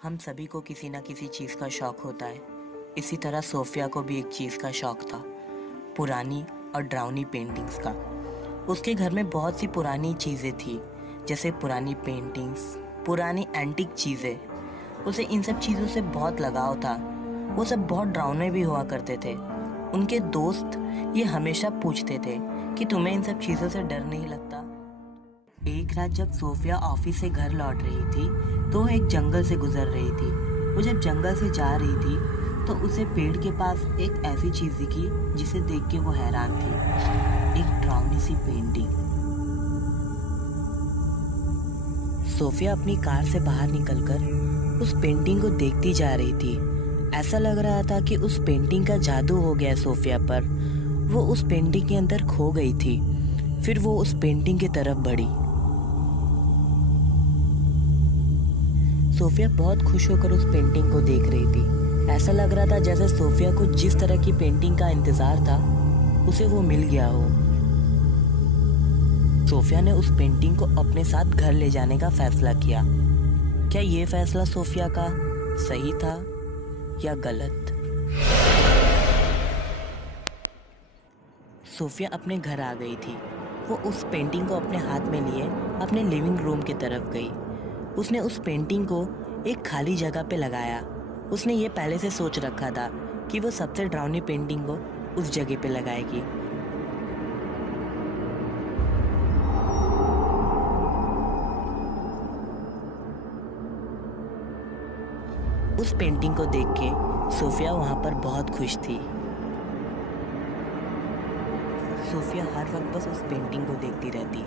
हम सभी को किसी न किसी चीज़ का शौक होता है। इसी तरह सोफिया को भी एक चीज़ का शौक था, पुरानी और डरावनी पेंटिंग्स का। उसके घर में बहुत सी पुरानी चीज़ें थी, जैसे पुरानी पेंटिंग्स, पुरानी एंटीक चीज़ें। उसे इन सब चीज़ों से बहुत लगाव था। वो सब बहुत डरावने भी हुआ करते थे। उनके दोस्त ये हमेशा पूछते थे कि तुम्हें इन सब चीज़ों से डर नहीं लगता। एक रात जब सोफिया ऑफिस से घर लौट रही थी तो वो एक जंगल से गुजर रही थी। वो जब जंगल से जा रही थी तो उसे पेड़ के पास एक ऐसी चीज़ दिखी जिसे देख के वो हैरान थी। एक डरावनी सी पेंटिंग। सोफिया अपनी कार से बाहर निकलकर उस पेंटिंग को देखती जा रही थी। ऐसा लग रहा था कि उस पेंटिंग का जादू हो गया सोफिया पर। वो उस पेंटिंग के अंदर खो गई थी। फिर वो उस पेंटिंग की तरफ बढ़ी। सोफिया बहुत खुश होकर उस पेंटिंग को देख रही थी। ऐसा लग रहा था जैसे सोफिया को जिस तरह की पेंटिंग का इंतजार था उसे वो मिल गया हो। सोफिया ने उस पेंटिंग को अपने साथ घर ले जाने का फैसला किया। क्या ये फैसला सोफिया का सही था या गलत? सोफिया अपने घर आ गई थी। वो उस पेंटिंग को अपने हाथ में लिए अपने लिविंग रूम की तरफ गई। उसने उस पेंटिंग को एक खाली जगह पे लगाया। उसने ये पहले से सोच रखा था कि वो सबसे डरावनी पेंटिंग को उस जगह पे लगाएगी। उस पेंटिंग को देख के सोफिया वहाँ पर बहुत खुश थी। सोफिया हर वक्त बस उस पेंटिंग को देखती रहती,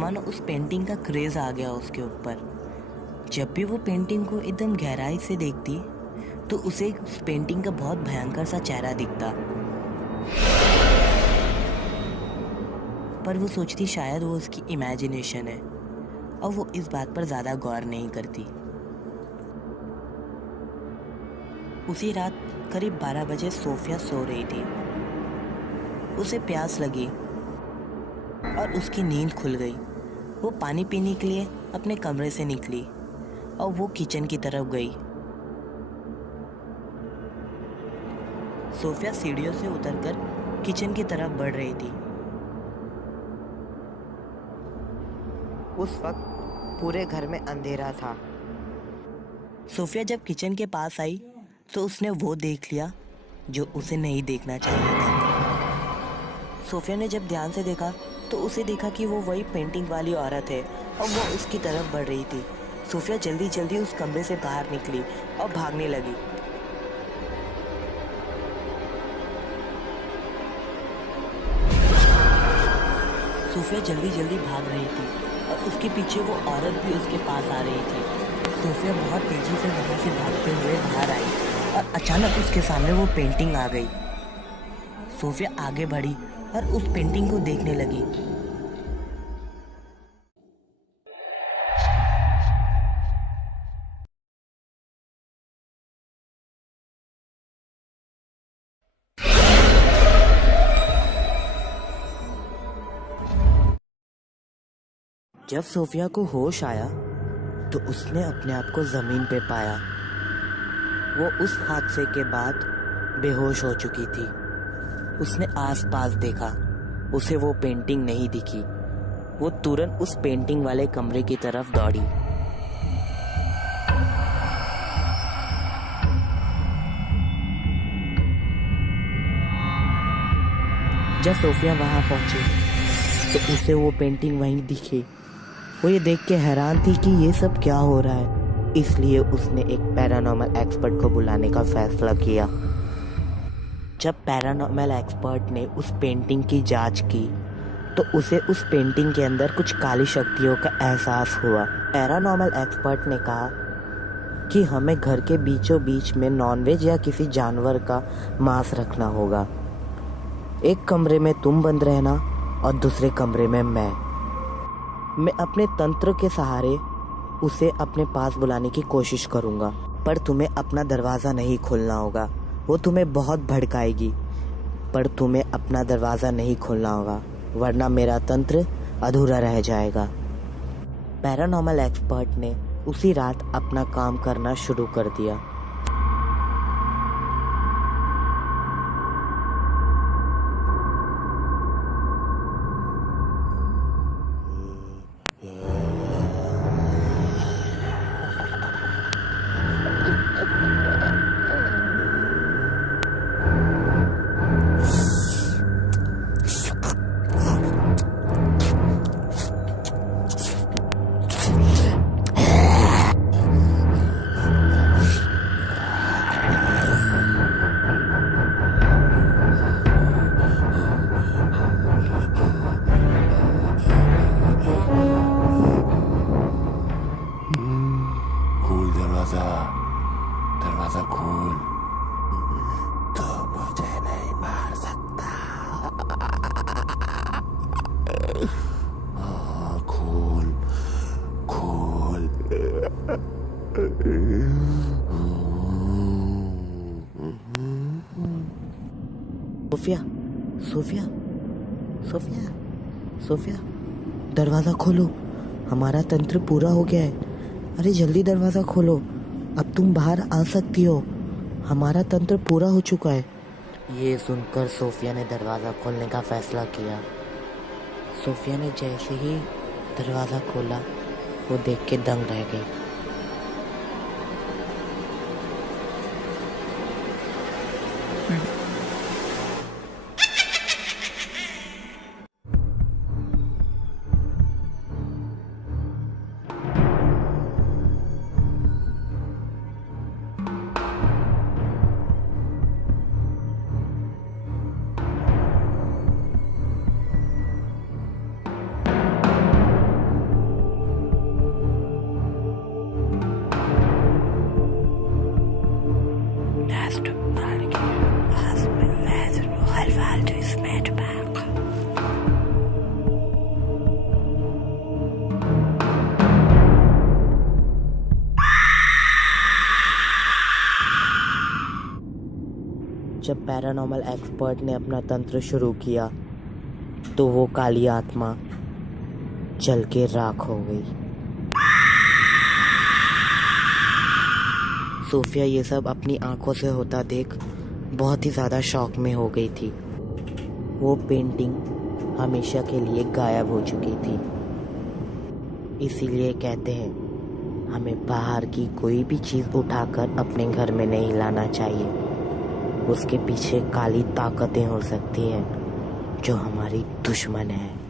मानो उस पेंटिंग का क्रेज़ आ गया उसके ऊपर। जब भी वो पेंटिंग को एकदम गहराई से देखती तो उसे उस पेंटिंग का बहुत भयंकर सा चेहरा दिखता, पर वो सोचती शायद वो उसकी इमेजिनेशन है और वो इस बात पर ज़्यादा गौर नहीं करती। उसी रात करीब 12 बजे सोफिया सो रही थी। उसे प्यास लगी और उसकी नींद खुल गई। वो पानी पीने के लिए अपने कमरे से निकली और वो किचन की तरफ गई। सोफिया सीढ़ियों से उतरकर किचन की तरफ बढ़ रही थी। उस वक्त पूरे घर में अंधेरा था। सोफिया जब किचन के पास आई तो उसने वो देख लिया जो उसे नहीं देखना चाहिए था। सोफिया ने जब ध्यान से देखा तो उसे देखा कि वो वही पेंटिंग वाली औरत है और वो उसकी तरफ बढ़ रही थी। सोफिया जल्दी जल्दी उस कमरे से बाहर निकली और भागने लगी। सोफिया जल्दी जल्दी भाग रही थी और उसके पीछे वो औरत भी उसके पास आ रही थी। सोफिया बहुत तेजी से वहाँ से भागते हुए बाहर आई और अचानक उसके सामने वो पेंटिंग आ गई। सोफिया आगे बढ़ी और उस पेंटिंग को देखने लगी। जब सोफिया को होश आया तो उसने अपने आप को जमीन पे पाया। वो उस हादसे के बाद बेहोश हो चुकी थी। उसने आसपास देखा, उसे वो पेंटिंग नहीं दिखी। वो तुरंत उस पेंटिंग वाले कमरे की तरफ दौड़ी। जब सोफिया वहां पहुंची तो उसे वो पेंटिंग वहीं दिखी। वो ये देख के हैरान थी कि ये सब क्या हो रहा है। इसलिए उसने एक पैरानॉर्मल एक्सपर्ट को बुलाने का फैसला किया। जब पैरानॉर्मल एक्सपर्ट ने उस पेंटिंग की जांच की तो उसे उस पेंटिंग के अंदर कुछ काली शक्तियों का एहसास हुआ। पैरानॉर्मल एक्सपर्ट ने कहा कि हमें घर के बीचों बीच में नॉनवेज या किसी जानवर का मांस रखना होगा। एक कमरे में तुम बंद रहना और दूसरे कमरे में मैं अपने तंत्र के सहारे उसे अपने पास बुलाने की कोशिश करूंगा, पर तुम्हें अपना दरवाज़ा नहीं खोलना होगा। वो तुम्हें बहुत भड़काएगी, पर तुम्हें अपना दरवाज़ा नहीं खोलना होगा, वरना मेरा तंत्र अधूरा रह जाएगा। पैरानॉर्मल एक्सपर्ट ने उसी रात अपना काम करना शुरू कर दिया। खोल दरवाजा खोल। तो मुझे नहीं मार सकता। हाँ, खोल खोल। सोफिया, सोफिया, सोफिया, सोफिया, दरवाजा खोलो, हमारा तंत्र पूरा हो गया है। अरे जल्दी दरवाजा खोलो, अब तुम बाहर आ सकती हो, हमारा तंत्र पूरा हो चुका है। ये सुनकर सोफिया ने दरवाजा खोलने का फैसला किया। सोफिया ने जैसे ही दरवाजा खोला, वो देख के दंग रह गई। जब पैरानॉर्मल एक्सपर्ट ने अपना तंत्र शुरू किया तो वो काली आत्मा जल के राख हो गई। सोफिया ये सब अपनी आंखों से होता देख बहुत ही ज़्यादा शॉक में हो गई थी। वो पेंटिंग हमेशा के लिए गायब हो चुकी थी। इसीलिए कहते हैं हमें बाहर की कोई भी चीज़ उठाकर अपने घर में नहीं लाना चाहिए। उसके पीछे काली ताकतें हो सकती हैं जो हमारी दुश्मन है।